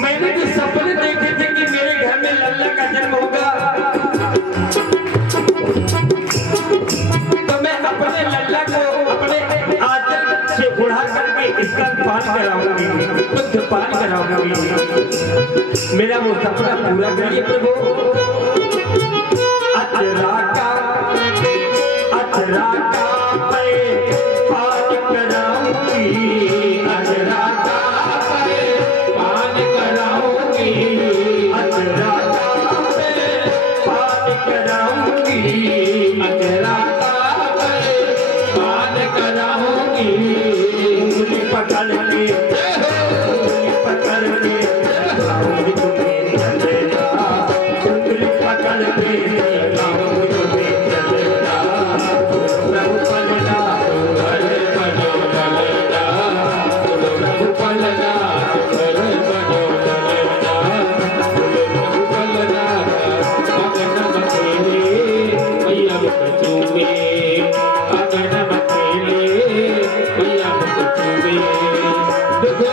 मैंने भी सपने देखे थे कि मेरे घर में लल्ला का जन्म होगा, तो मैं अपने लल्ला को अपने आंचल से उड़ा करके इसका पान कराऊंगी, दुग्ध पान कराऊंगी। मेरा वो सपना पूरा करिए प्रभु। अचरा का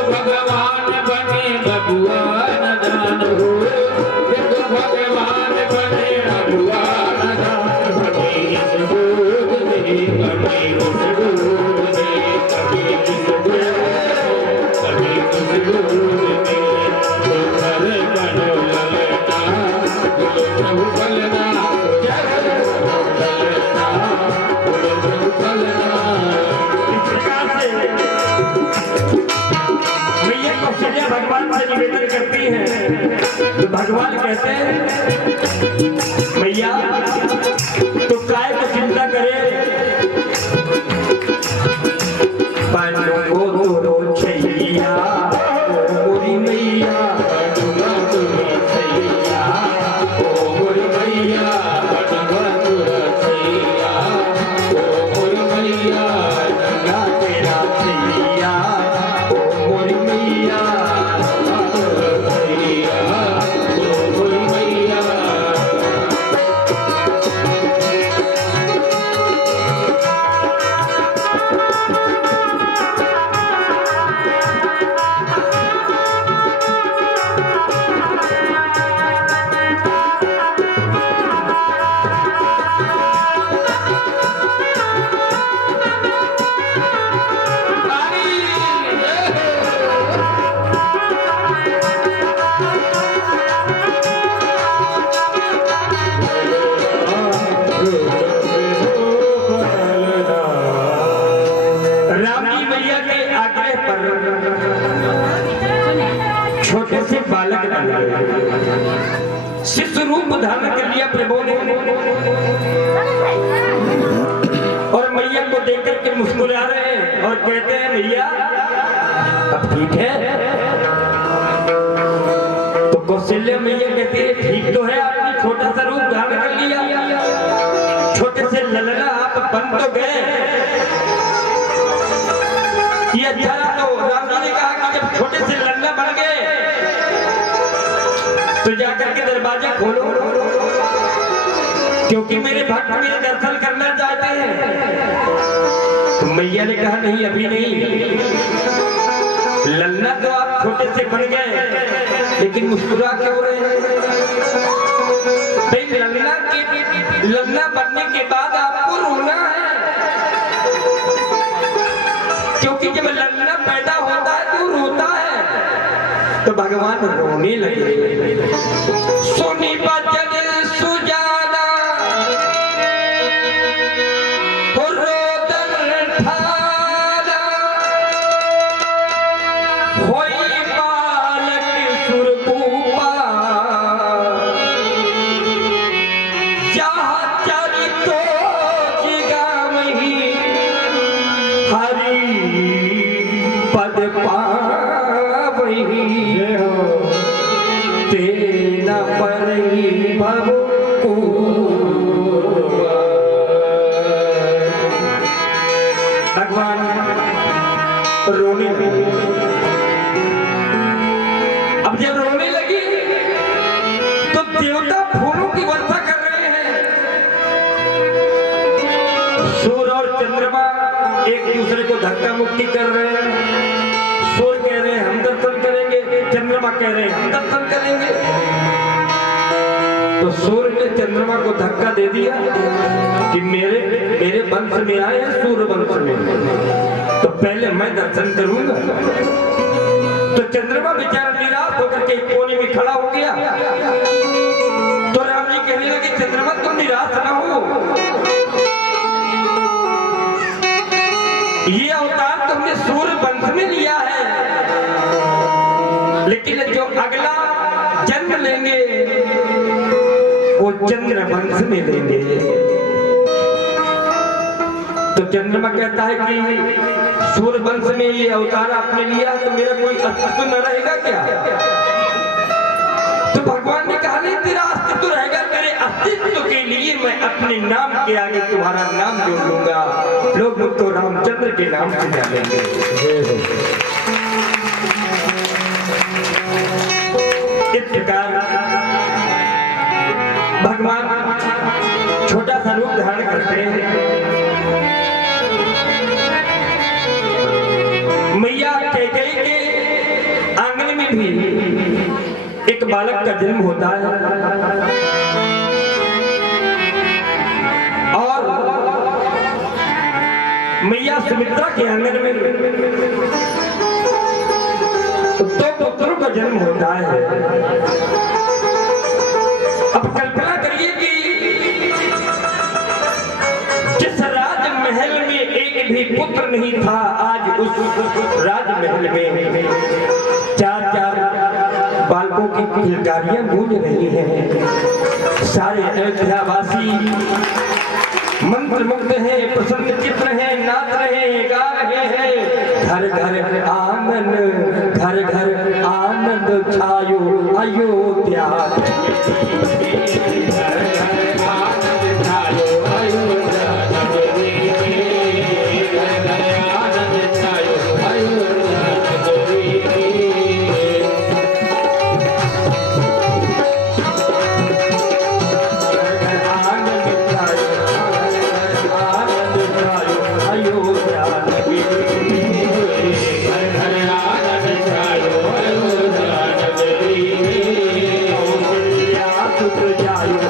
भगवान बने भगवान दान हो, भगवान बने भगवान दान बने इस बोध में, बने उस बोध में, कभी इस बोध कभी उस बोध में। तो घर बनो ललना बोलो प्रभु बलना, जय बोलो ललना बोलो प्रभु बलना। इस प्रकार से भगवान से निवेदन करती हैं तो भगवान कहते हैं मैया तो काय को चिंता करे, बालों को तो छैया मोरी मैया, बनुआ तुरी छैया ओ मोरी मैया, बनुआ तुरा छैया ओ मोरी मैया, नंगा तेरा छैया ओ मोरी मैया। छोटे से बालक शिशु रूप धारण कर लिया प्रभु ने, और मैया को देख करके मुस्कुरा रहे हैं और कहते हैं भैया अब ठीक है। तो कौशल्या मैया कहती है ठीक तो है, आपने छोटा सा रूप धारण कर लिया, छोटे से ललना आप बन तो गए, ये अच्छा। तो राम जी ने कहा कि जब छोटे से लल्ला बन गए तो जाकर के दरवाजा खोलो, क्योंकि मेरे भक्त मेरे दर्शन करना चाहते हैं। तो मैया ने कहा नहीं अभी नहीं, लल्ला तो आप छोटे से बन गए, लेकिन मुस्कुरा क्यों रहे हैं? भाई लल्ला बनने के बाद आपको रोना है, क्योंकि जब लल्ला पैदा होता है तो रोता है, तो भगवान रोने लगे। सुनी बचन सुजाना रोदन ठाना, होई बालक सुरभूपा, जहाँ चरितो जिगामहि हरि पद पावहि, तेना परहि भव पूर्वा। भगवान रोने लगे। अब जब रोने लगी तो देवता फूलों की वर्षा कर रहे हैं। सूर्य और चंद्रमा एक दूसरे को धक्का मुक्की कर रहे हैं। सूर्य कह रहे हैं हम दर्शन करेंगे, चंद्रमा कह रहे हैं हम दर्शन करेंगे। तो सूर्य ने चंद्रमा को धक्का दे दिया कि मेरे वंश में आए हैं, सूर्य वंश में, तो पहले मैं दर्शन करूंगा। तो चंद्रमा बेचारा निराश होकर के कोने में खड़ा हो गया। तो राम जी कहने लगे चंद्रमा तुम निराश ना हो, ये अवतार तुमने सूर्य वंश में लिया है, लेकिन जो अगला जन्म लेंगे वो चंद्र वंश में लेंगे। तो चंद्रमा कहता है कि सूर्य वंश में ये अवतार आपने लिया तो मेरा कोई अस्तित्व न रहेगा क्या? तो भगवान ने कहा नहीं, तेरा अस्तित्व रहेगा, तेरे अस्तित्व के लिए मैं अपने नाम के आगे तुम्हारा नाम जोड़ लूंगा, लोग मुझको रामचंद्र के नाम से जानेंगे। इस प्रकार भगवान छोटा सा रूप धारण करते हैं। मैया कैकेयी के आंगन में भी एक बालक का जन्म होता है और मैया सुमित्रा के आंगन में दो पुत्रों का जन्म होता है। अब कल्पना करिए कि जिस राजमहल में एक भी पुत्र नहीं था, आज उस राजमहल में चार चार बालकों की किलकारियां गूंज रही हैं। सारे अयोध्यावासी मंत्रमुग्ध हैं, प्रसन्न चित्र हैं, नाच रहे हैं, गा रहे हैं। घर घर आनंद, घर घर आनंद छायो अयोध्या। जायो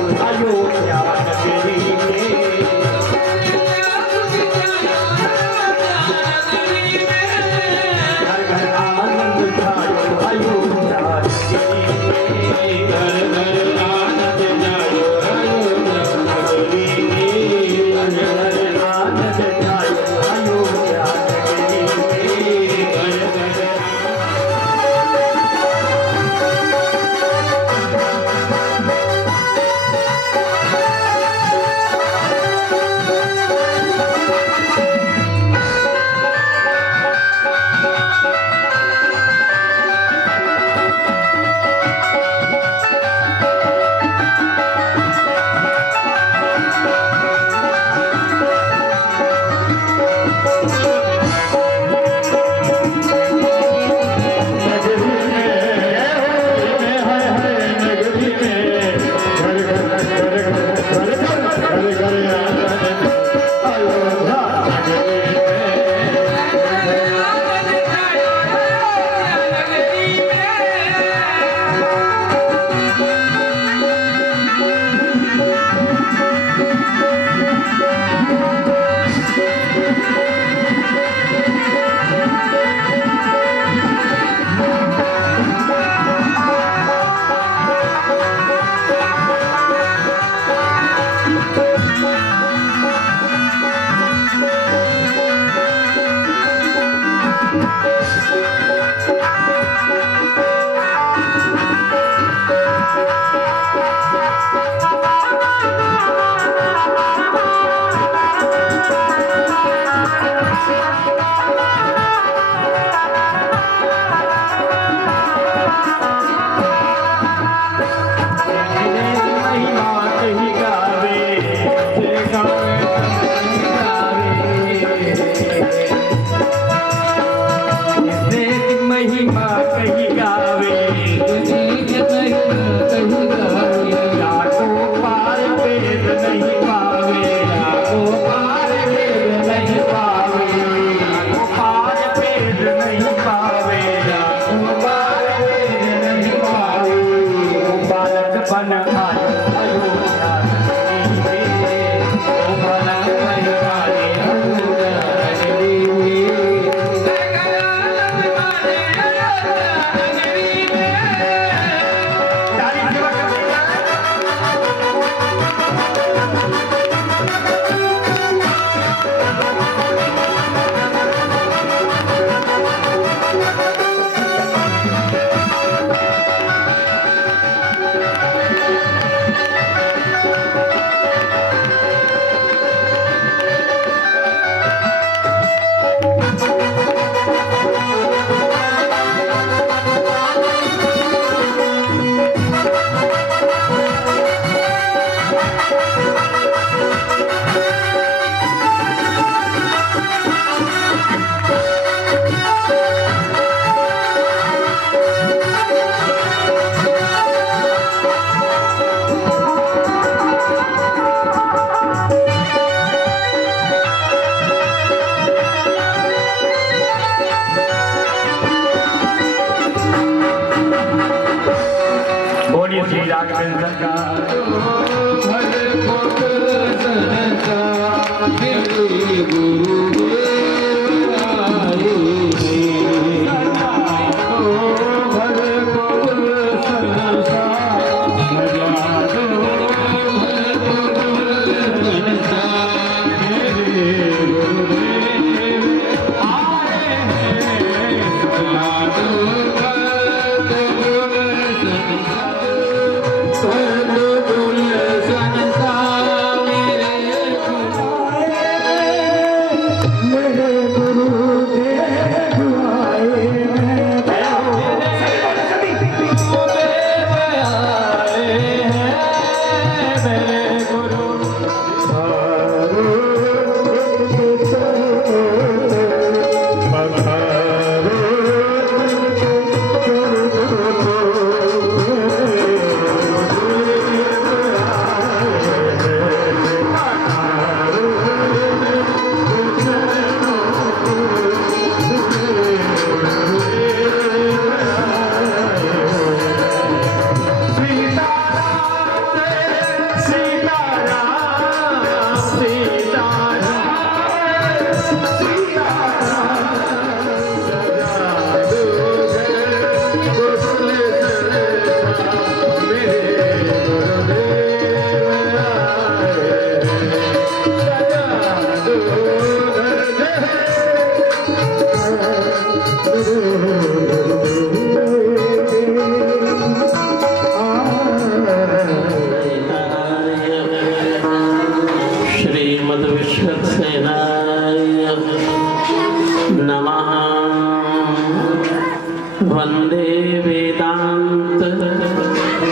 वंदे वेदांत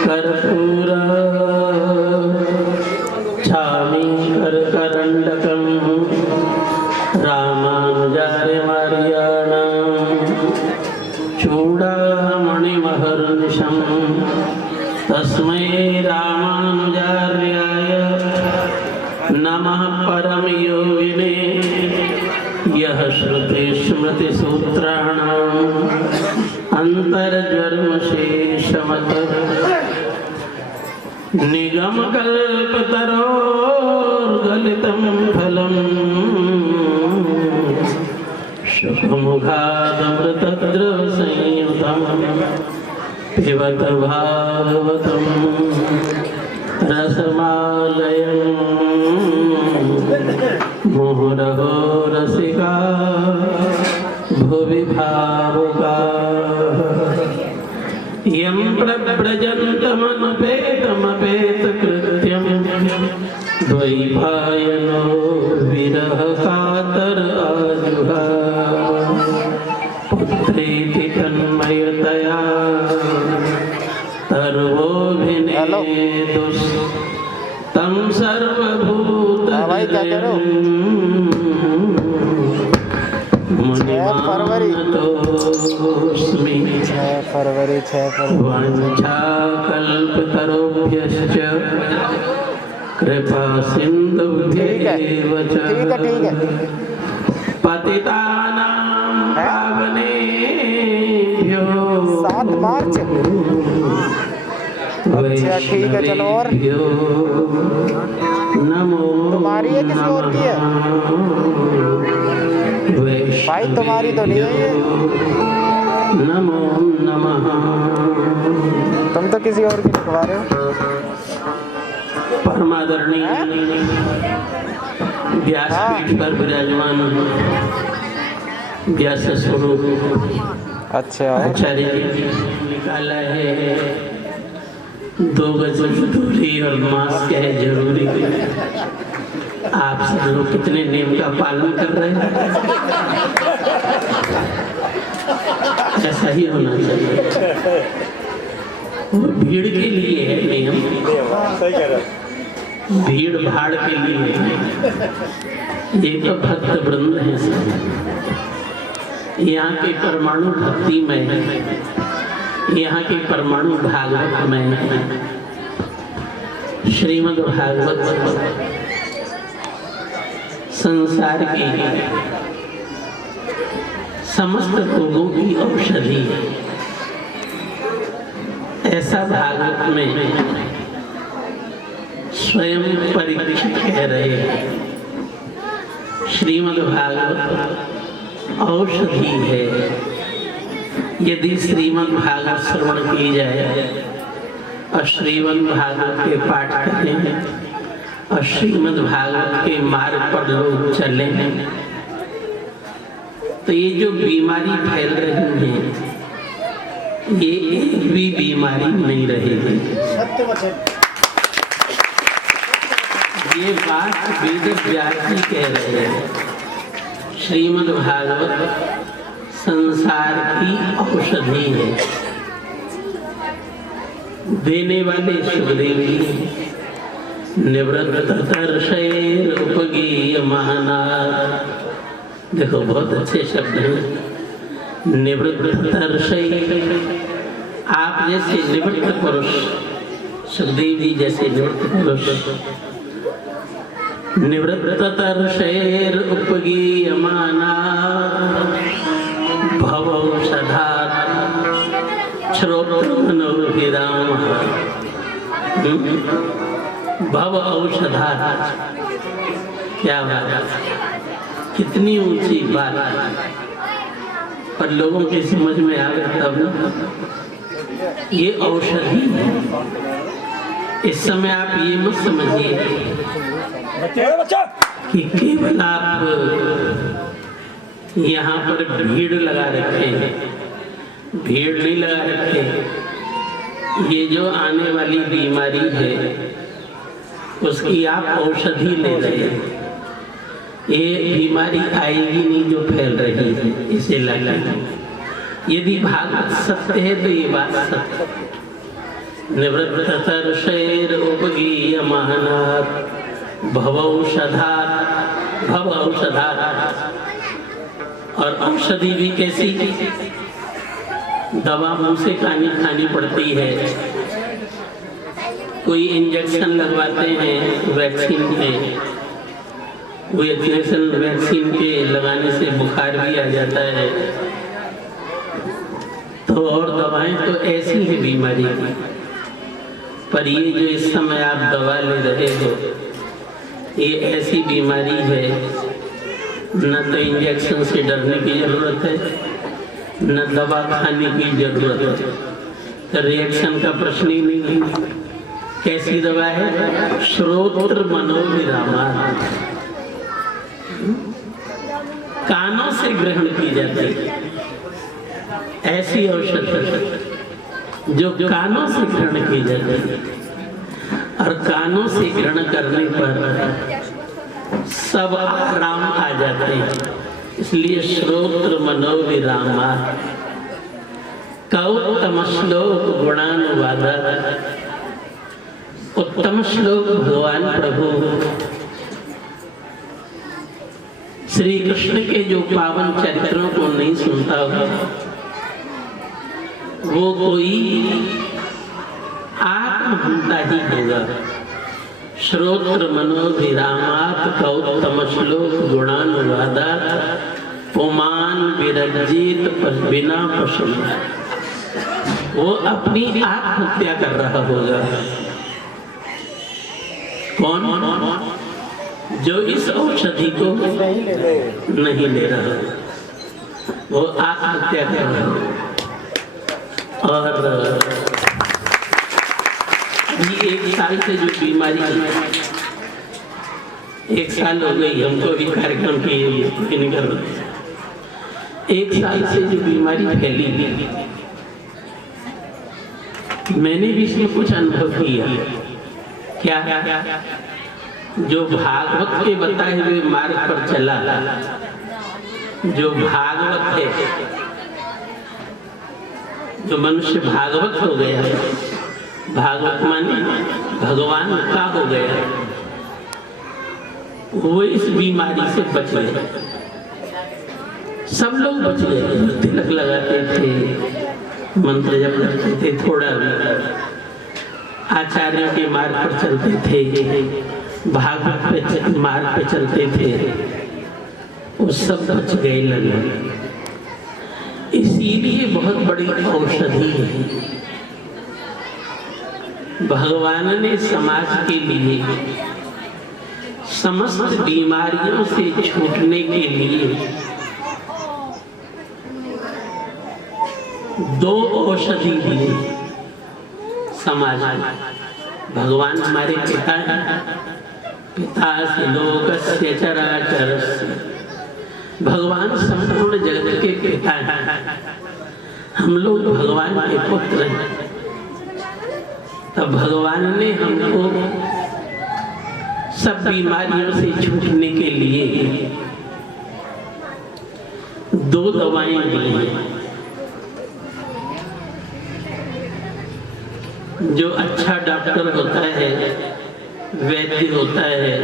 कर्पूर छामी करकरंडकम रामानुजार्य मार्याणां चूड़ामणिमहर्निशं तस्मै रामानुजार्याय नमः परमयोगिने यः श्रुतिस्मृतिसूत्राणाम् अन्तर्ज्वरमशेषमतः निगमकल्पतरोर्गलितं फलम् शुभमुखादमृतद्रवसंयुतं पिबत भागवतं रसमालयम् मुहुरहो रसिका भुवि भावुका यं प्रव्रजन्तमनुपेतमपेतकृत्यं द्वैपायनो विरहकातर आजुहाव पुत्रेति तन्मयतया सर्वोऽभिनेदुस् तं सर्वभूतहृदयं मुनिमानतोऽस्मि 6 फरवरी वाञ्छाकल्पतरुभ्यश्च कृपा सिन्धुभ्यैव च ठीक है पतितानां पावनेभ्यो 7 मार्च अच्छा ठीक है चलो और नमो तुम्हारी है किसी और की है भाई तुम्हारी तो नहीं है ये नमो नमः तुम तो किसी और की लिखवा रहे हो परमादरणीय व्यासपीठ पर विराजमान व्यास स्वरूप अच्छा आचार्य जी निकाला है 2 गज दूरी और मास्क है जरूरी। आप सब लोग कितने नियम का पालन कर रहे हैं? ऐसा ही होना चाहिए। वो भीड़ के लिए है नियम, भीड़ भाड़ के लिए। ये तो भक्त वृंद है सब, यहाँ के परमाणु भक्ति में है, यहाँ के परमाणु भागवत में है। श्रीमद् भागवत संसार की समस्त रोगों की औषधि है। ऐसा भागवत में स्वयं परीक्षित कह रहे हैं श्रीमद् भागवत औषधि है। यदि श्रीमद् भागवत श्रवण की जाए और श्रीमद् भागवत के पाठ करें और श्रीमद् भागवत के मार्ग पर लोग चले तो ये जो बीमारी फैल रही है ये एक भी बीमारी नहीं रहेगी। ये बात वेद व्यास जी कह रहे हैं। श्रीमद् भागवत संसार की औषधि है। देने वाले सुखदेव जी निवृत्त तर्षैर उपगीयमाना। देखो बहुत अच्छे शब्द हैं। निवृत्त तर्षैर, आप जैसे निवृत्त पुरुष, सुखदेव जी जैसे निवृत्त पुरुष, निवृत्त तर्षैर उपगीयमाना भवौषधा श्रोत्रमनोभिराम। भव औषधा, क्या बात, कितनी ऊंची बात, पर लोगों के समझ में आ गया तब। ये औषधि है। इस समय आप ये मत समझिए कि केवल आप यहाँ पर भीड़ लगा रखे हैं। भीड़ नहीं लगा रखे। ये जो आने वाली बीमारी है उसकी आप औषधि ले रहे हैं। ये बीमारी आएगी नहीं जो फैल रही है, इसे लगा। यदि भागवत सत्य है तो ये बात सत्य। निवृत्त तर्षैर उपगीयमाना भवौषधा। भवौषधा, और औषधि भी कैसी? दवा मुंह से खानी पड़ती है। कोई इंजेक्शन लगवाते हैं वैक्सीन के, वो इंजेक्शन वैक्सीन के लगाने से बुखार भी आ जाता है। तो और दवाएं तो ऐसी है बीमारी की। पर ये जो इस समय आप दवा ले रहे हो ये ऐसी बीमारी है, न तो इंजेक्शन से डरने की जरूरत है न दवा खाने की जरूरत है। तो रिएक्शन का प्रश्न ही नहीं है। कैसी दवा है? श्रोत्र मनोविरामा, कानों से ग्रहण की जाती है। ऐसी औषधि जो कानों से ग्रहण की जाती है, और कानों से ग्रहण करने पर सब आराम आ जाते हैं। इसलिए श्रोत्र मनोविरामा। कौत्तम श्लोक गुणानुवाद। उत्तम श्लोक भगवान प्रभु श्री कृष्ण के जो पावन चरित्रों को नहीं सुनता हो वो कोई आत्महंता ही होगा। श्रोत्र मनोभिरामात् कौत्तम श्लोक गुणानुवादात् पुमान विरजित बिना पशु। वो अपनी आत्महत्या कर रहा होगा। कौन? जो इस औषधि को नहीं ले रहा, वो आत्महत्या कर रहा है। और ये 1 साल से जो बीमारी, 1 साल हो गई हमको भी कार्यक्रम की नहीं कर रहे। 1 साल से जो बीमारी फैली, मैंने भी इसमें कुछ अनुभव किया। क्या? जो भागवत के बताए हुए मार्ग पर चला, जो भागवत है, जो मनुष्य भागवत हो गया, भागवत माने भगवान का हो गया, वो इस बीमारी से बच गए। सब लोग बच गए। तिलक लगाते थे, मंत्र जप करते थे, थोड़ा आचार्यों के मार्ग पर चलते थे, भागवत पे मार्ग पे चलते थे, वो सब बच गए लगे। इसीलिए बहुत बड़ी औषधि है। भगवान ने समाज के लिए समस्त बीमारियों से छूटने के लिए 2 औषधि दी समाज में। भगवान हमारे पिता हैं, पिता से लोकस्य चराचरस्य, भगवान संपूर्ण जगत के पिता हैं, हम लोग भगवान के पुत्र हैं। तब भगवान ने हमको सब बीमारियों से छूटने के लिए 2 दवाएं दी हैं। जो अच्छा डॉक्टर होता है, वैद्य होता है,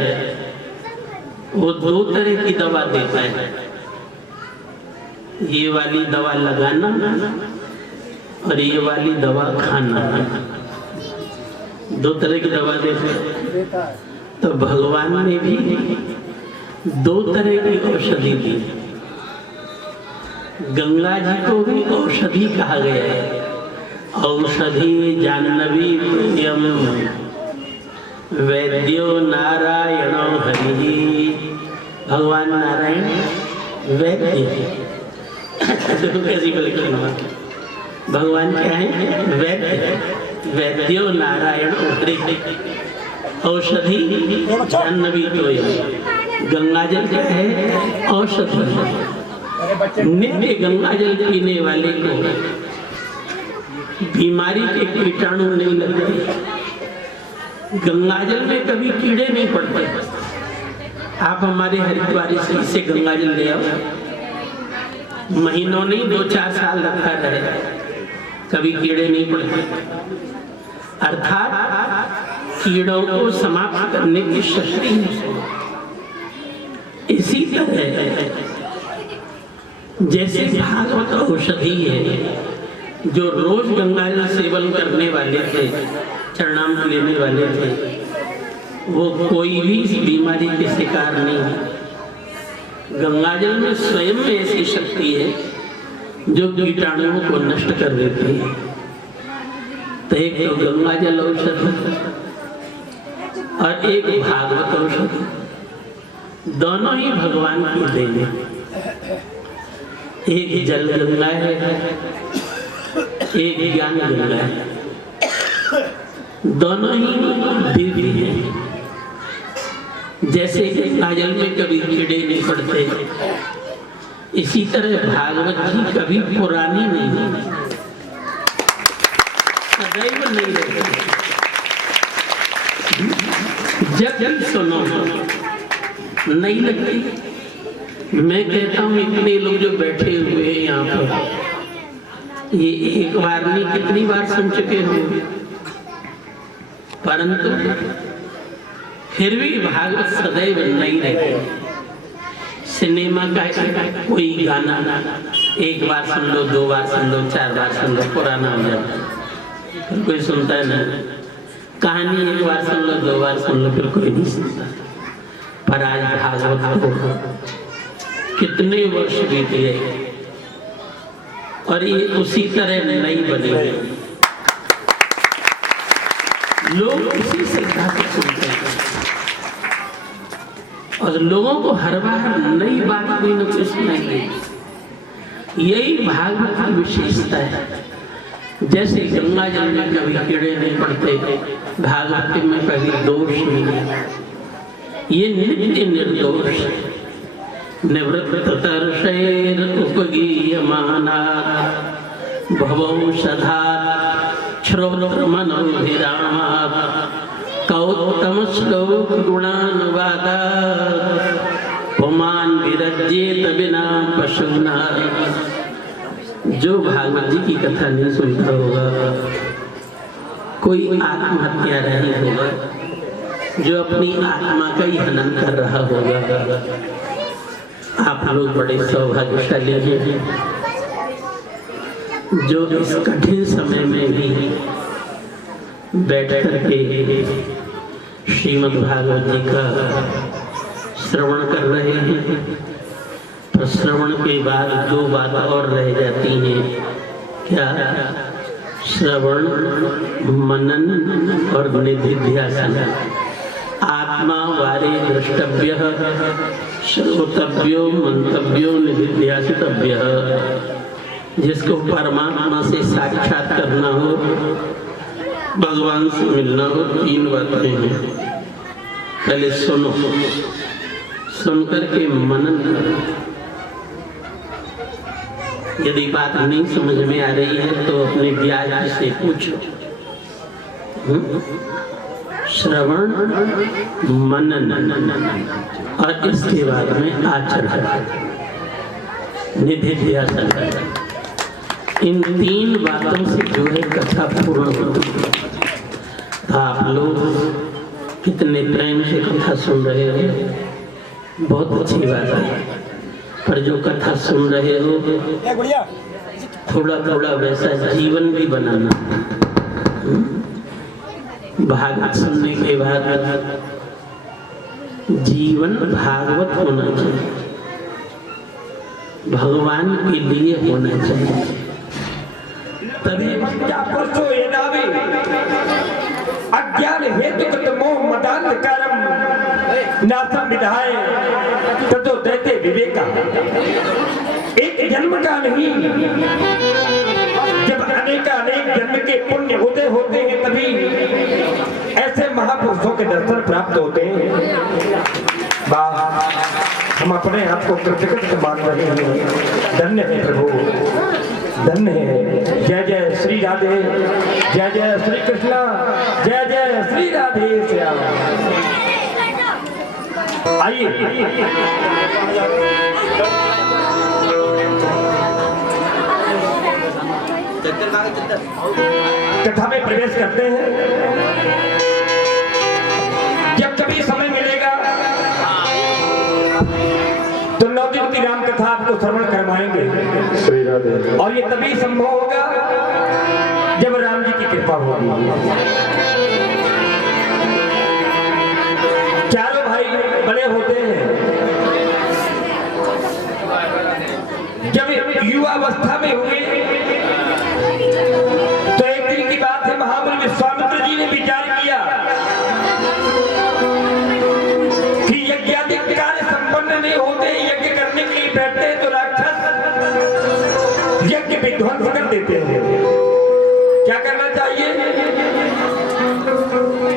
वो 2 तरह की दवा देता है। ये वाली दवा लगाना और ये वाली दवा खाना, 2 तरह की दवा देते हैं। तो भगवान ने भी 2 तरह की औषधि दी। गंगा जी को भी औषधि कहा गया है। औषधि जाह्नवी प्रियम वैद्यो नारायणो हरि। भगवान नारायण वैद्य। भगवान क्या है? वैद्य। वैद्यो नारायण हरि। औषधि जाह्नवी प्रियम। गंगाजल क्या है? औषधि। नित्य गंगाजल पीने वाले को बीमारी के कीटाणु नहीं लगते। गंगाजल में कभी कीड़े नहीं पड़ते। आप हमारे हरिद्वार से गंगाजल ले आओ, महीनों नहीं 2-4 साल रखा रहे, कभी कीड़े नहीं पड़ते। अर्थात कीड़ों को समाप्त करने की शक्ति है। इसी तरह जैसे भागवत औषधि है, जो रोज गंगाजल सेवन करने वाले थे, चरणामृत लेने वाले थे, वो कोई भी इस बीमारी के शिकार नहीं है। गंगाजल में स्वयं में ऐसी शक्ति है जो कीटाणुओं को नष्ट कर देती है। तो एक तो गंगाजल औषधि और एक भागवत औषधि, दोनों ही भगवान की देन है। एक जल गंगा है, एक ज्ञान गंगा है, दोनों ही दिव्य हैं। जैसे गंगाजल में कभी कीड़े नहीं पड़ते, इसी तरह भागवत जी कभी पुरानी नहीं, सदैव नहीं रहती। जब जब सुनो नहीं लगती। मैं कहता हूँ इतने लोग जो बैठे हुए हैं यहाँ पर, ये एक बार नहीं कितनी बार सुन चुके होंगे, परंतु फिर भी भागवत सदैव नहीं रहते। सिनेमा का कोई गाना एक बार सुन लो, 2 बार सुन लो, 4 बार सुन लो, पुराना हो जाता है, फिर कोई सुनता है ना। कहानी एक बार सुन लो, 2 बार सुन लो, फिर कोई नहीं सुनता। पर आज भागवत को कितने वर्ष बीत गए और ये उसी तरह नहीं बनी है। लोग उसी श्रद्धा से सुनते हैं और लोगों को हर बार नई बात कोई न कोई सुनाई। यही भागवत की विशेषता है। जैसे गंगा जल में कभी कीड़े नहीं पड़ते, भागवत में कभी दोष नहीं, ये नित्य निर्दोष निवृत्त तर्षैर उपगीयमाना भवौषधा श्रोत्रमनोभिरामात् कौत्तम श्लोक गुणानुवादा पुमान् विरज्येत बिना पशुना। जो भागवत जी की कथा नहीं सुनता होगा, कोई आत्महत्या नहीं होगा, जो अपनी आत्मा का ही हनन कर रहा होगा। आप लोग बड़े सौभाग्यशाली हैं जो इस कठिन समय में भी बैठ करके श्रीमद् भागवत जी का श्रवण कर रहे हैं। तो श्रवण के बाद 2 बात और रह जाती हैं। क्या? श्रवण, मनन और निधिध्यासन। आत्मा वारे द्रष्टव्य, श्रोतव्यो, मंतव्यो, निधिध्यासितव्य। जिसको परमात्मा से साक्षात करना हो, भगवान से मिलना हो, 3 बातें हैं। पहले सुनो, सुन करके मनन करो। यदि बात नहीं समझ में आ रही है तो अपने व्याज से पूछो। श्रवण, मनन और इसके बाद में आचरण, निधिध्यासन। इन 3 बातों से जो है कथा पूर्ण होती है। आप लोग कितने प्रेम से कथा सुन रहे हो, बहुत अच्छी बात है। पर जो कथा सुन रहे हो, थोड़ा थोड़ा वैसा जीवन भी बनाना। भागवत सुनने के बाद जीवन भागवत होना चाहिए, भगवान के लिए होना चाहिए। तभी पुरुषो यदावे अज्ञान हेतु कृत मोह मदान्धकारम नाथम विधाय ततो दैते विवेका। एक जन्म का नहीं, जब अनेक जन्म के पुण्य उदय होते हैं तभी ऐसे महापुरुषों के दर्शन प्राप्त होते हैं। हम अपने आप को कृतज्ञ मान रहे हैं। धन्य है प्रभु, धन्य है। जय जय श्री राधे, जय जय श्री कृष्णा, जय जय श्री राधे श्याम। आइए कथा में प्रवेश करते हैं। जब कभी समय मिलेगा तो 9 दिन की राम कथा आपको श्रवण करवाएंगे, और ये तभी संभव होगा जब राम जी की कृपा होगी। चारों भाई बड़े होते हैं, जब युवावस्था में हुए तो एक दिन की बात है, महामुनि विश्वामित्र जी ने विचार किया कि यज्ञादि कार्य संपन्न नहीं होते, यज्ञ करने के लिए बैठते हैं तो राक्षस यज्ञ विध्वंस कर देते हैं। क्या करना चाहिए?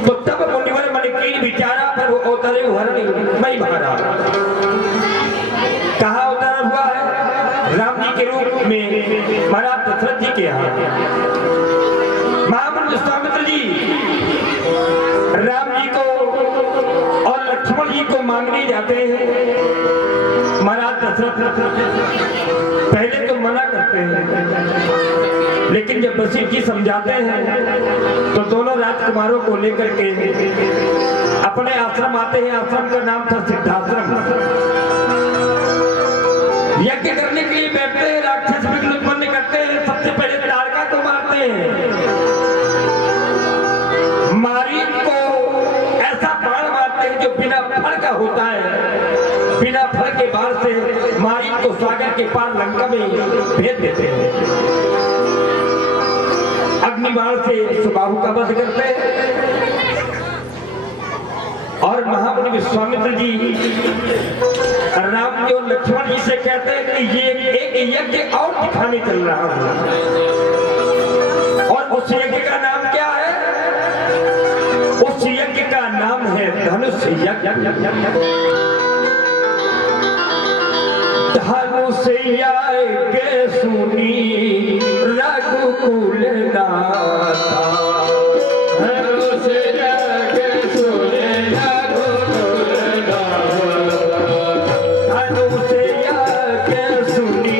तो तब मुनिवर मणिकीन विचारा, पर वो अवतरे हरणी मई महाराज। कहा अवतार हुआ है? राम जी के रूप में महाराज दशरथ जी के यहाँ। महामुनि विश्वामित्र जी राम जी को और लक्ष्मण जी को मांगने जाते हैं। महाराज दशरथ पहले तो मना करते हैं, लेकिन जब वशिष्ठ जी समझाते हैं तो दोनों राजकुमारों को लेकर के अपने आश्रम आते हैं। आश्रम का नाम था सिद्धाश्रम। यज्ञ करने के लिए बैठते हैं, राक्षस विघ्न उत्पन्न करते हैं। सबसे पहले ताड़का को मारते हैं। मारीच को ऐसा बाण मारते हैं जो बिना फल का होता है। बिना फल के बाण से मारीच को सागर के पार लंका में भेज देते हैं। अग्निबाण से सुबाहु का वध करते हैं। और महामुनि विश्वामित्र जी राम जी और लक्ष्मण जी से कहते हैं कि ये एक यज्ञ और दिखाने चल रहा है, और उस यज्ञ का नाम क्या है? उस यज्ञ का नाम है धनुष यज्ञ। धनुष यज्ञ सुनी रघुकुल नाथा, धनुष यज्ञ सुनी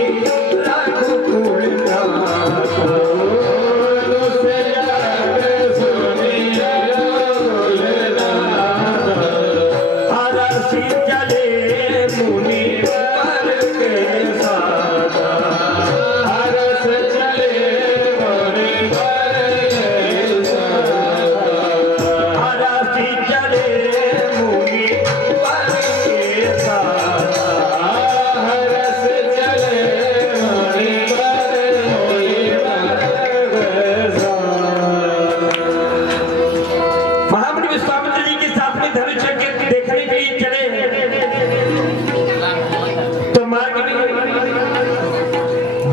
मुनि पर के साथ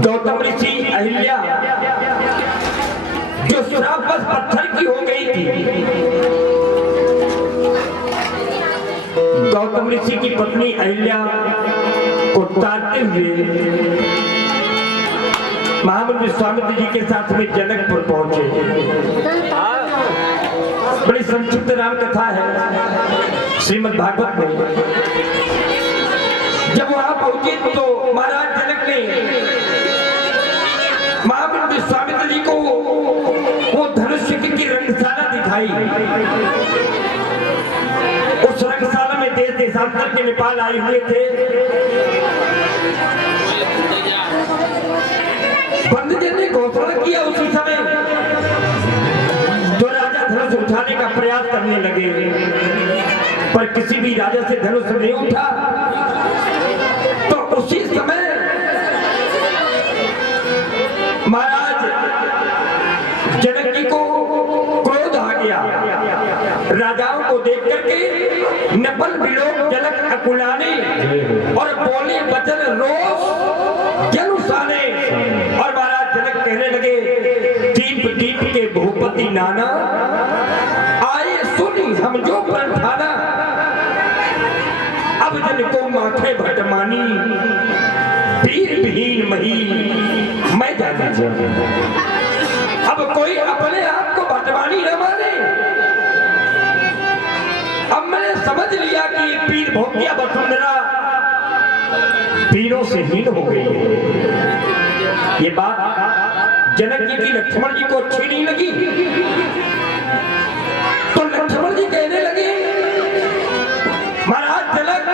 गौतम ऋषि अहिल्या जो श्राप बस पत्थर की हो गई थी, गौतम ऋषि की पत्नी अहिल्या को तारते हुए महामुनि विश्वामित्र जी के साथ में जनकपुर पहुंचे। बड़ी संक्षिप्त राम कथा है श्रीमद् भागवत में। जब वहां पहुंचे तो महाराज जनक ने महामुनि विश्वामित्र जी को वो धनुष्य की रंगशाला दिखाई। उस रंगशाला में देश देशांतर के नेपाल आए हुए थे। बंदजन ने घोषणा किया उसी समय, तो राजा धनुष उठाने का प्रयास करने लगे, पर किसी भी राजा से धनुष नहीं उठा। तो उसी समय महाराज जनक जी को क्रोध आ गया। राजाओं को देख करके नपल बिलोक जलक अकुलाने और बोले बचन रोष जनुसाने। और महाराज जनक कहने लगे, दीप दीप के भूपति नाना आए सुनी हम जो पर ठाना। अब जन को माथे भटमानी वीर विहीन मही मैं जाना चाहूं। अब कोई अपने आप को भटमानी न माने। अब मैंने समझ लिया कि पीर भोगिया वसुंधरा पीरों से हीन हो गई है। ये बात जनक जी की लक्ष्मण जी को अच्छी नहीं लगी, तो लक्ष्मण जी कहने लगे, महाराज जनक,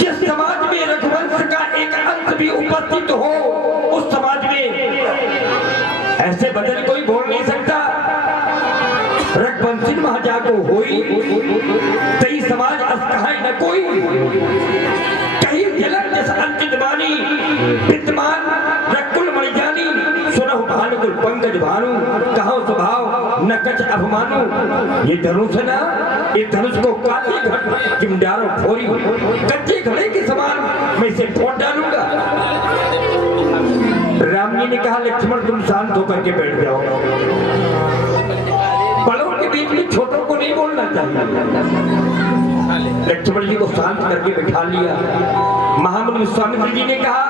जिस समाज में रघुवंश का एक अंश भी उपस्थित हो, उस समाज में ऐसे बदल कोई बोल नहीं सकता। रघुवंशी महाजागो होई तई समाज अस्कहाय न कोई। कहीं जलक जस अंकित बानी विद्यमान रकुल मणिजानी। सुनहु भानुकुल पंकज भानु कहो स्वभाव न कछ अभिमानु। ये धनुष ना, ये धनुष को काटे घट जिमडारो फोरी। कच्चे घड़े के समान मैं इसे फोड़ डालूंगा। राम जी ने कहा, लक्ष्मण तुम शांत होकर के बैठ जाओ। बड़ों के बीच में छोटों को नहीं बोलना चाहिए। लक्ष्मण जी को शांत करके बैठा लिया। महामुनि विश्वामित्र जी ने कहा,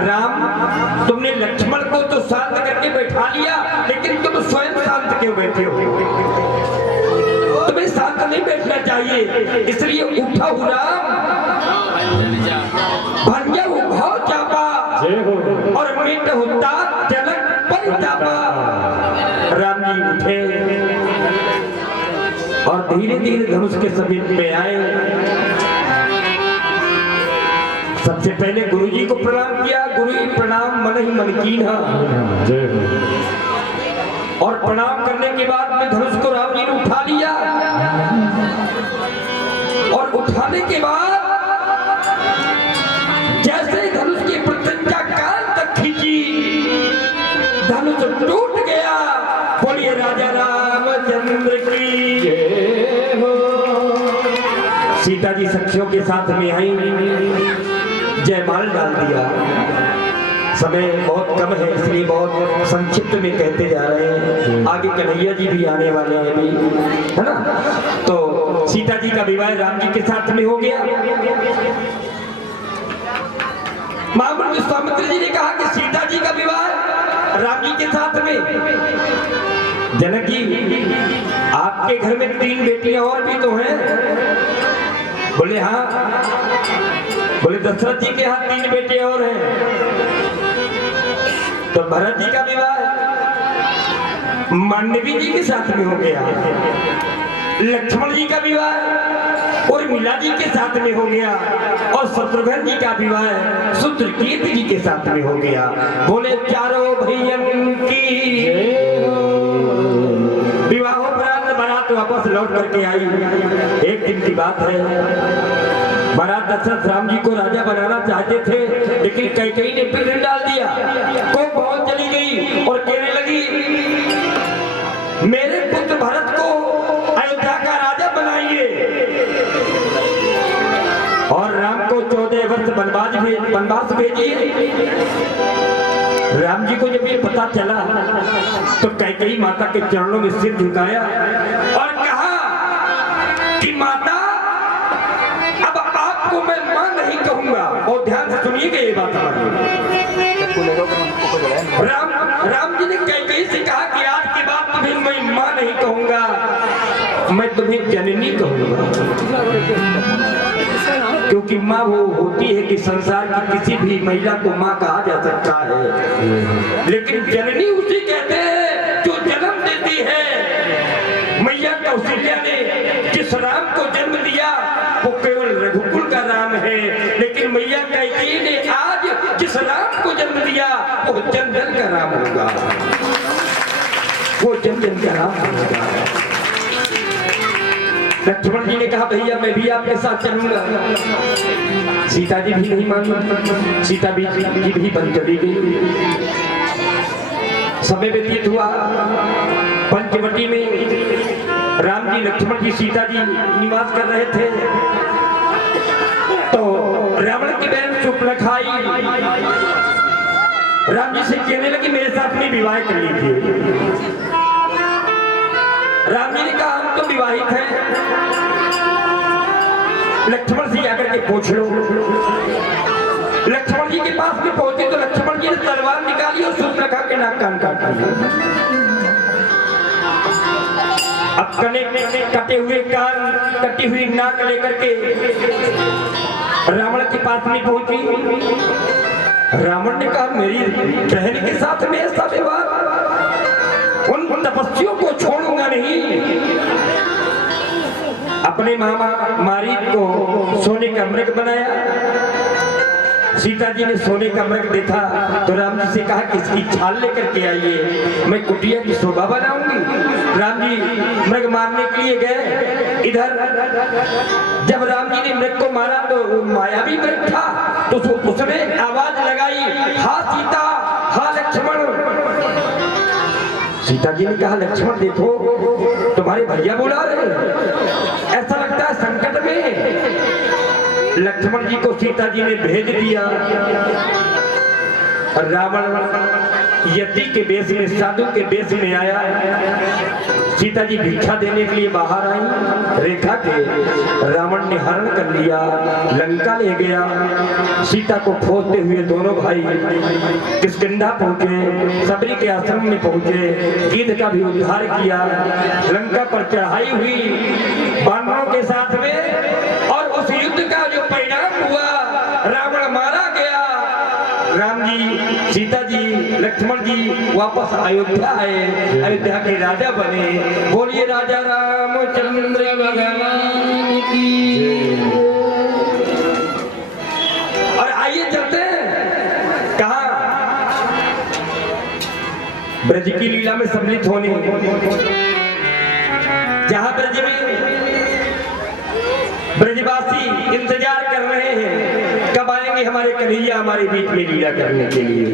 राम तुमने लक्ष्मण को तो शांत करके बैठा लिया, लेकिन तुम स्वयं शांत क्यों बैठे हो? तुम्हें शांत नहीं बैठना चाहिए। इसलिए उठा हूं राम, भंजा हूं भाव चापा और मिट होता जनक परितापा। राम जी उठे और धीरे धीरे धनुष के समीप में आए। सबसे पहले गुरु जी को प्रणाम किया। गुरु जी प्रणाम मन ही मन कीन्हा। और प्रणाम करने के बाद में धनुष को राम जी ने उठा लिया। और उठाने के बाद जैसे धनुष की प्रत्यंचा कान तक खींची, धनुष टूट गया। बोलिए राजा रामचंद्र की जय हो। सीता जी सखियों के साथ में आई, जयमाल डाल दिया। समय बहुत कम है, इसलिए बहुत संक्षिप्त में कहते जा रहे हैं। आगे कन्हैया जी भी आने वाले हैं अभी, है ना। तो सीता जी का विवाह राम जी के साथ में हो गया। महामुनि विश्वामित्र जी ने कहा कि सीता जी का विवाह राम जी के साथ में। जनक जी, आपके घर में 3 बेटियां और भी तो हैं। बोले हाँ। बोले दशरथ जी के यहाँ 3 बेटे और हैं। तो भरत जी का विवाह मांडवी जी के साथ में हो गया। लक्ष्मण जी का विवाह उर्मिला जी के साथ में हो गया। और शत्रुघ्न जी का विवाह शत्रुकीर्ति जी के साथ में हो गया। बोले चारों भैयन की विवाहोपरांत बारात वापस लौट करके आई। एक दिन की बात है, बारात दशरथ राम जी को राजा बनाना चाहते थे, लेकिन कैकेयी ने पिंड डाल दिया। को बहुत चली गई और कहने लगी, मेरे पुत्र भरत को अयोध्या का राजा बनाइए। और राम को 14 वर्ष वनवास भेजिए। राम जी को जब ये पता चला तो कैकेयी माता के चरणों में सिर झुकाया और कहा कि माता, अब आपको मैं मां नहीं कहूंगा। और ध्यान से सुनिएगा ये बात हमारी। राम जी ने कैकेयी से कहा कि आज के बाद तुम्हें मैं मां नहीं कहूंगा, मैं तुम्हें जननी कहूंगा। क्योंकि माँ वो होती है कि संसार की किसी भी महिला को माँ कहा जा सकता है, लेकिन जननी उसे कहते हैं जो जन्म देती है। मैया कौशल्या ने जिस राम को जन्म दिया वो केवल रघुकुल का राम है, लेकिन मैया कैकेयी ने आज जिस राम को जन्म दिया वो जन जन का राम होगा, वो जन जन का राम होगा। लक्ष्मण जी ने कहा भैया मैं भी आपके साथ चलूंगा। सीता जी भी नहीं मानी, सीता जी भी बन चली गई। समय व्यतीत हुआ, पंचवटी में राम जी, लक्ष्मण जी, सीता जी निवास कर रहे थे। तो रावण की बहन सुपलखा राम जी से कहने लगी मेरे साथ में विवाह कर लीजिए। राम जी ने कहा हम तो विवाहित हैं। लक्ष्मण जी आकर के पूछ लो। लक्ष्मण जी के पास में पहुंचे तो लक्ष्मण जी ने तलवार निकाली और सुपलखा के नाक कान काट दिए। अब कटे हुए कान, कटी हुई नाक लेकर के रावण के पास में पहुंची। रावण ने कहा मेरी बहन के साथ में ऐसा व्यवहार, उन तपस्वियों को छोड़ूंगा नहीं। अपने मामा मारीच को सोने का मृग बनाया। सीता जी ने सोने का मृग देखा तो राम जी से कहा कि इसकी छाल लेकर के आइए, मैं कुटिया की शोभा बनाऊंगी। राम जी मृग मारने के लिए गए। इधर जब राम जी ने मृग को मारा तो मायावी मृग था, तो उसने आवाज लगाई, हा सीता, हा लक्ष्मण। सीता जी ने कहा लक्ष्मण देखो तुम्हारे भैया बुला रहे हैं, ऐसा लगता है संकट में। लक्ष्मण जी को सीता जी ने भेज दिया। रावण यति के वेश में, साधु के वेश में आया। सीता जी भिक्षा देने के लिए बाहर आई। रेखा के रावण ने हरण कर लिया, लंका ले गया। सीता को खोजते हुए दोनों भाई किष्किंधा पहुंचे, सबरी के आश्रम में पहुंचे, गीध का भी उद्धार किया। लंका पर चढ़ाई हुई वानरों के साथ में, और उस युद्ध का जो परिणाम हुआ, रावण मारा गया। राम जी, सीता जी, लक्ष्मण जी वापस अयोध्या आए, अयोध्या के राजा बने। बोलिए राजा रामचंद्र भगवान की। और आइए चलते हैं कहा ब्रज की लीला में सम्मिलित होने, जहां ब्रज में ब्रजवासी इंतजार कर रहे हैं कब आएंगे हमारे कन्हैया हमारे बीच में लीला करने के लिए,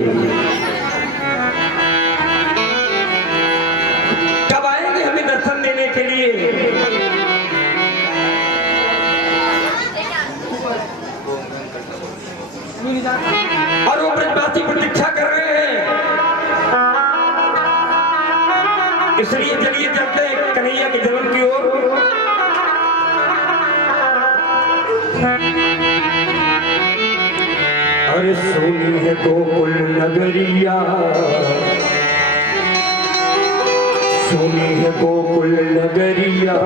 कब आएंगे हमें दर्शन देने के लिए। और वो ब्रजवासी प्रतीक्षा कर रहे हैं। इसलिए चलिए चलते हैं कन्हैया के जन्म की ओर। अरे सोनी है गोकुल नगरिया, सोनी है गोकुल नगरिया,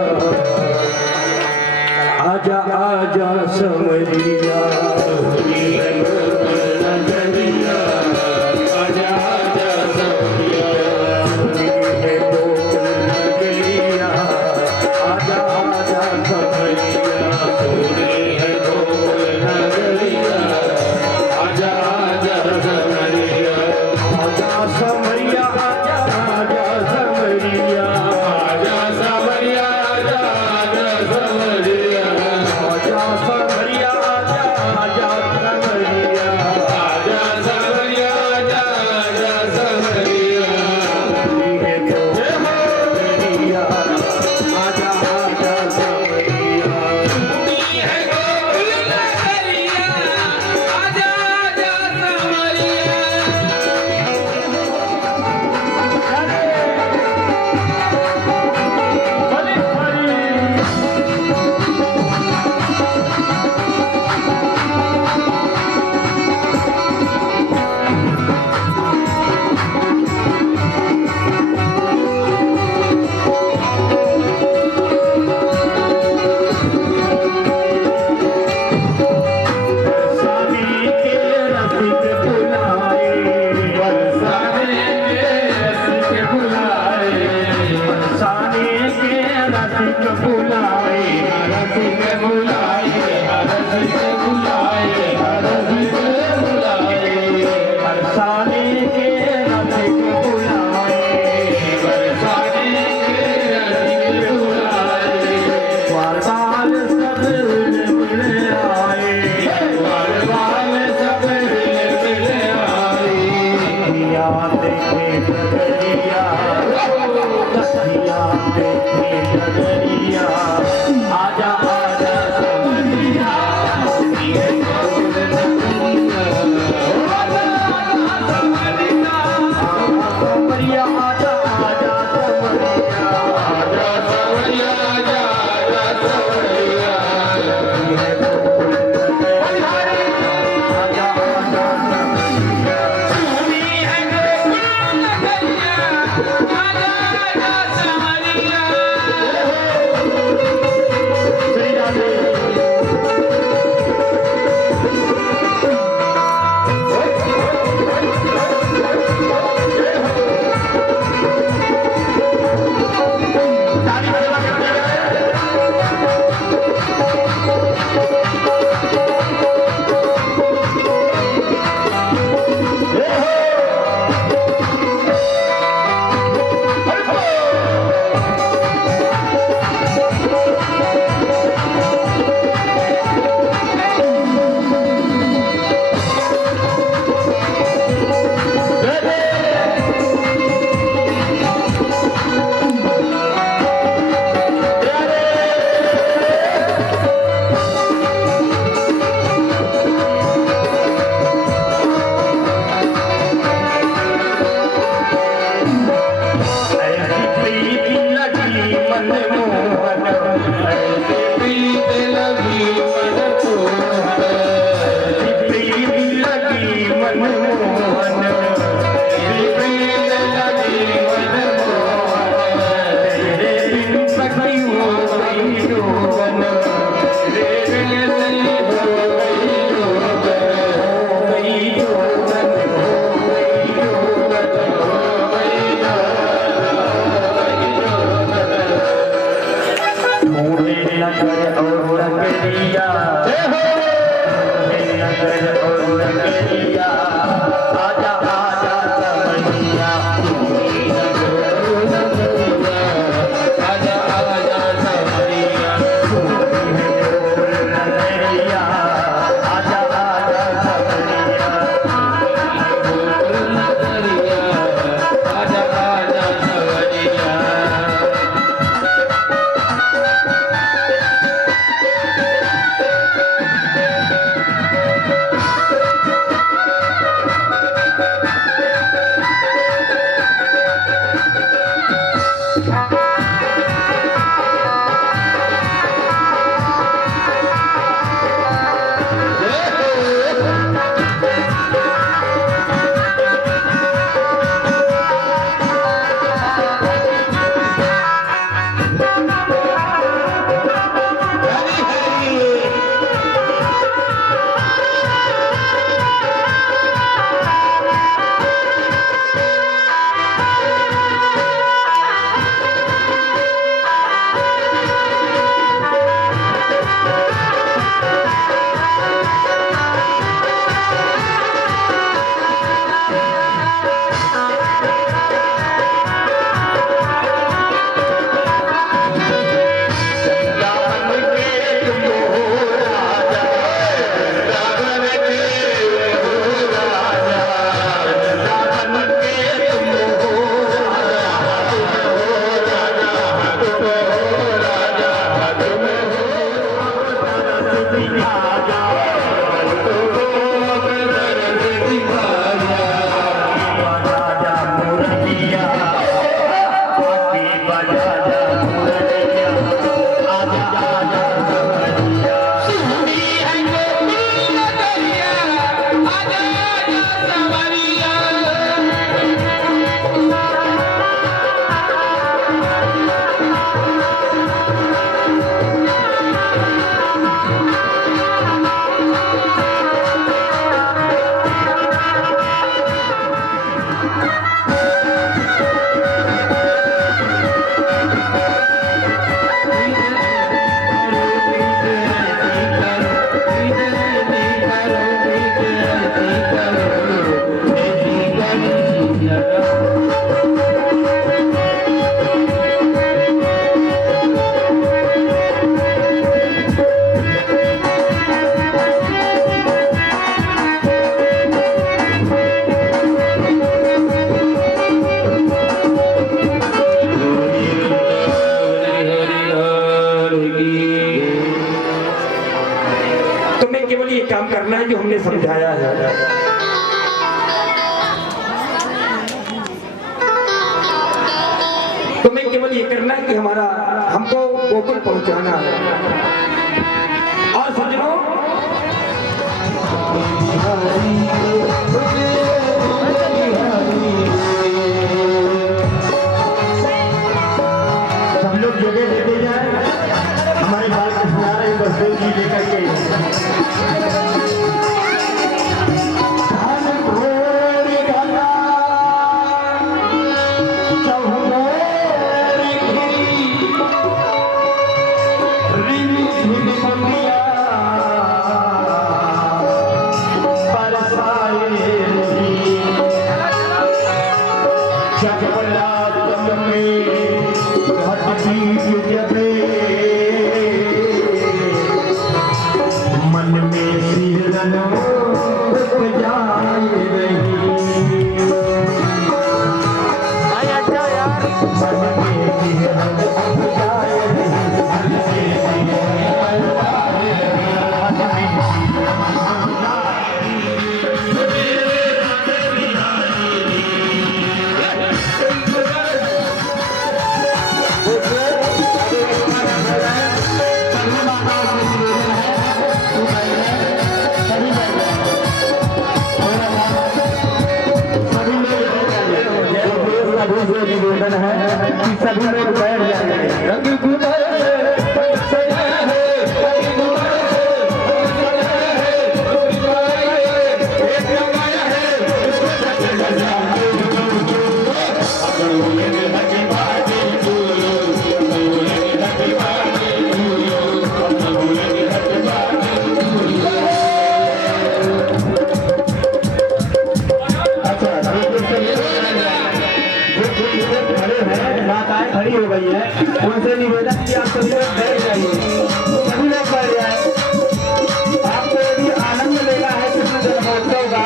आजा आजा समरिया। सोनी है गोकुल नगरिया, आजा आजा समरिया। सोनी है गोकुल नगरिया, आजा आजा समरिया। सोनी है गोकुल नगरिया, आजा आजा समरिया। आजा समरिया, आजा आजा समरिया। आजा समरिया, आजा आजा समरिया। आजा समरिया, आजा आजा समरिया। गोकुल पहुंचाना है। और सजनों, सब लोग जगह देते जाए। हमारे बाल कृष्णा रहे बसदेव जी लेकर के मन में सिरन उपजाए रही, अच्छा यार मन में सिरन उपजाए निवेदन है कि सभी लोग बैठ जाएंगे। रंग खड़ी हो गई है, उनसे निवेदन कि आप सभी लोग बैठ जाइए, सभी लोग बैठ जाए। आपको यदि आनंद लेना है कृष्ण जन्मोत्सव का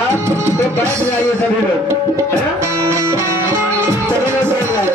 तो बैठ जाइए सभी लोग, है ना? सभी लोग बैठ जाए।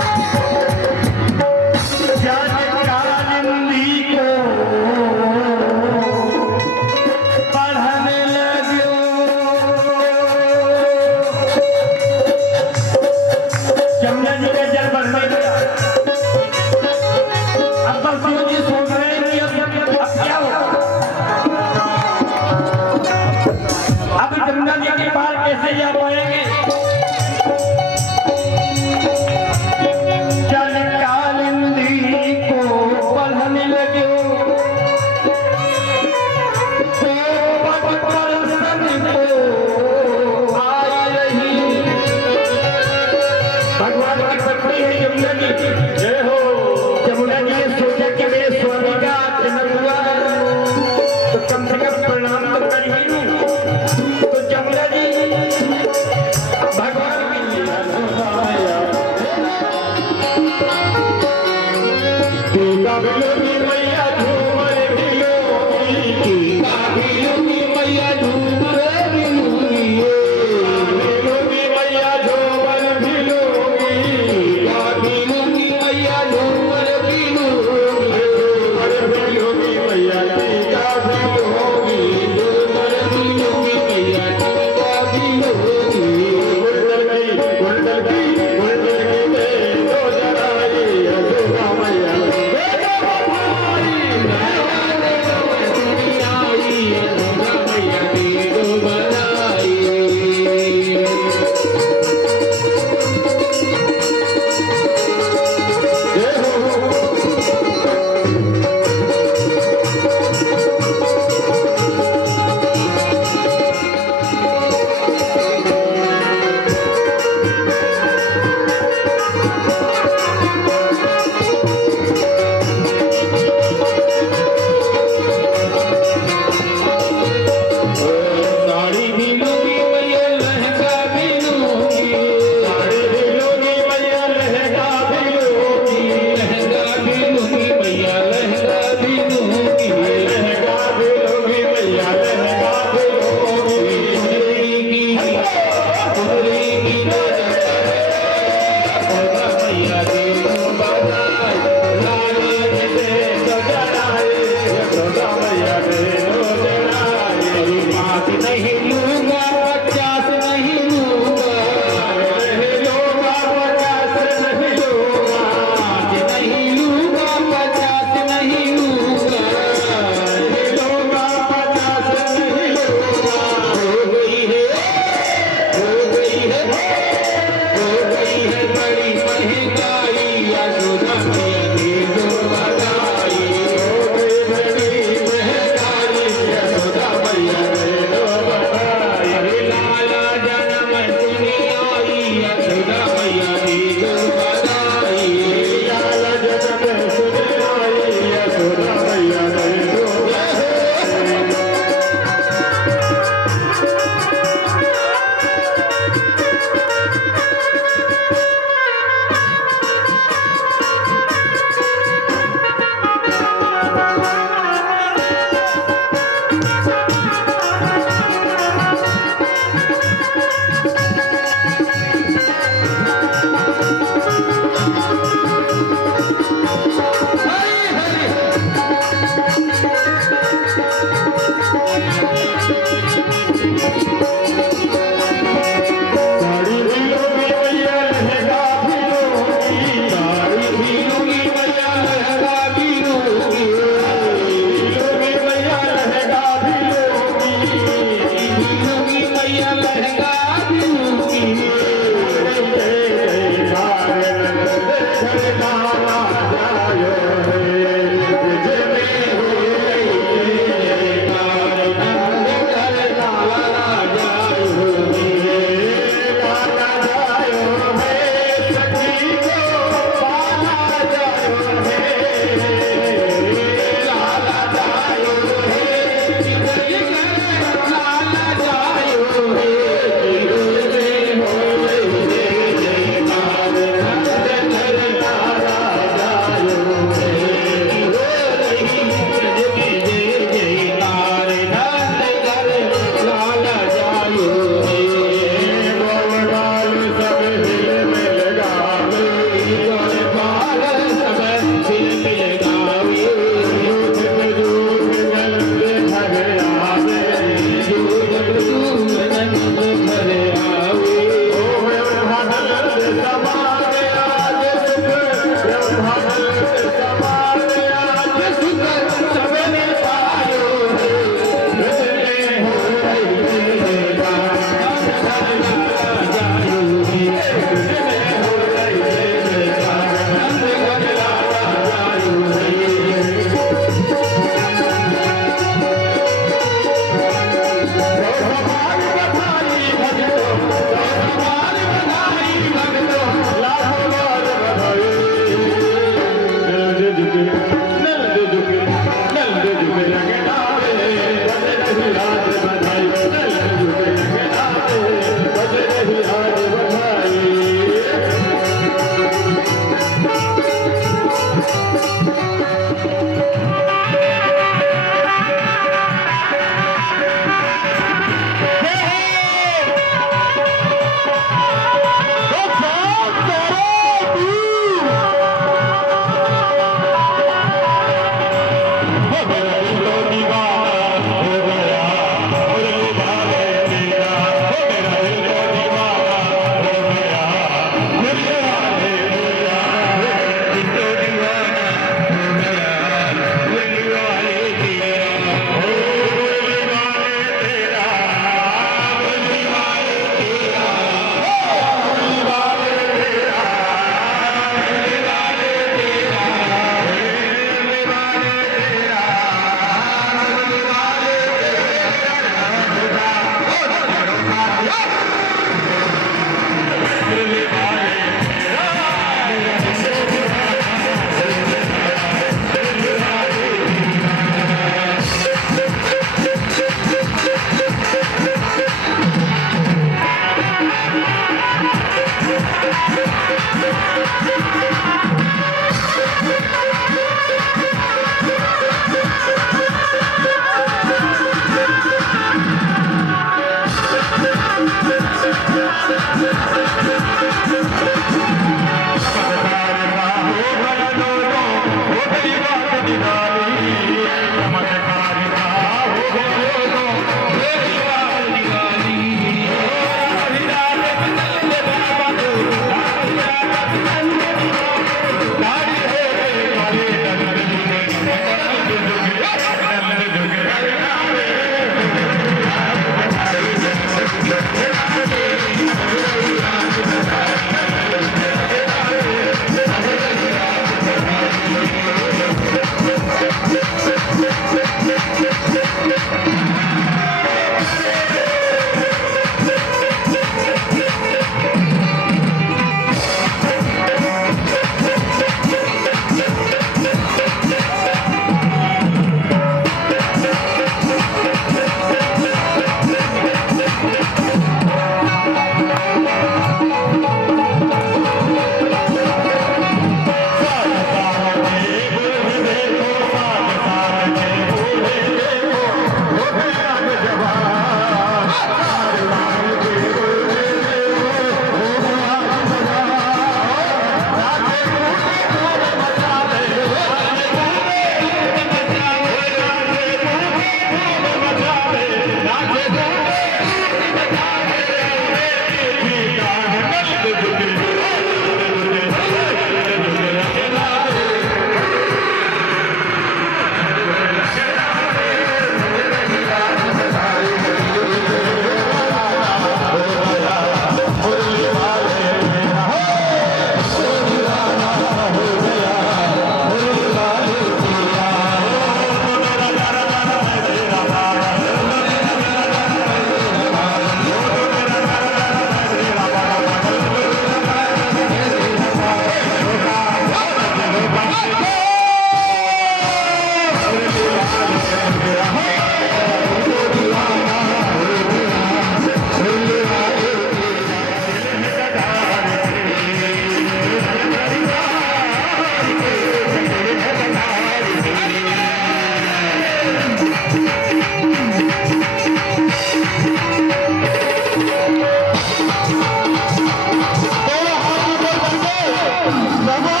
Krishna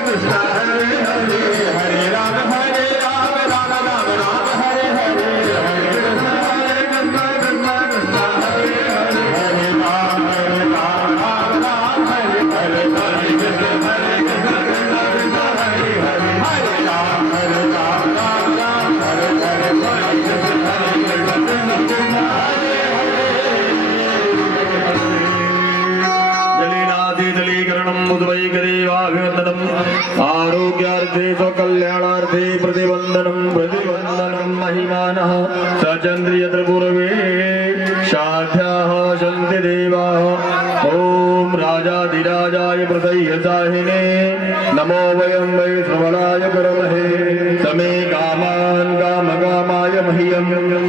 Krishna Hare Hare कल्याणार्थे प्रतिवंदनम महिमानः सचंद्रिय त्रिपुरवे साध्याः सन्ति देवाः। ओम राजाधिराजाय प्रदय्यसाहिने नमो वयं वै श्रवणाय कुर्महे समे कामान् कामकामाय मह्यं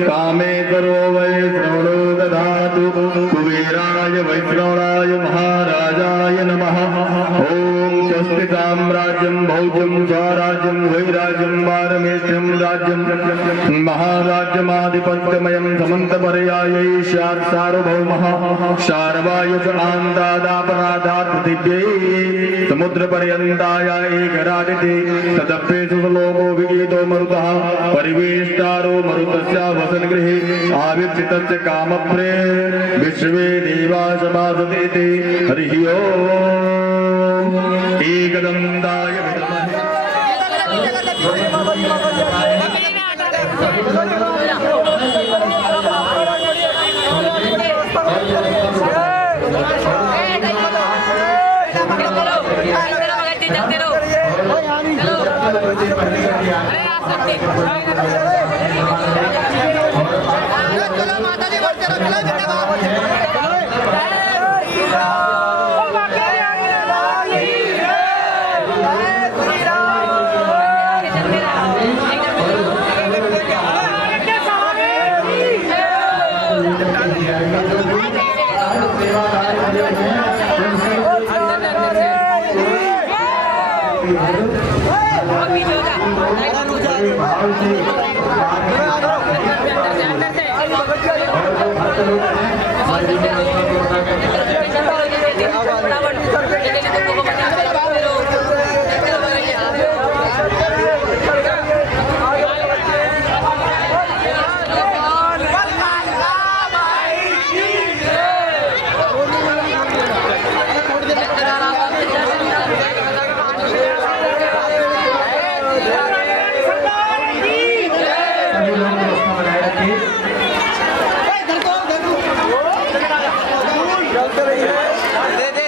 कामे करो वै श्रवणो ददातु कुबेराय वैश्रवणाय महाराजाय नमः। ओम स्वस्ति साम्राज्यं भौज्यं स्वराज्यं वैराज्यं वारमेष्ठ्यं राज्यं महाराज्यमाधिपत्यमयं समन्तपर्यायै स्यात् सार्वभौमः शार्वायुष आन्तादापराधात् पृथिव्यै समुद्रपर्यन्ताय एकराजिते तदप्येषु लोको विगीतो मरुतः परिवेष्टारो मरुतस्य वसनगृहे आविक्षितस्य कामप्रे विश्वे देवा सभासते हरिः ओम् एकदन्ताय विद्महे दे दे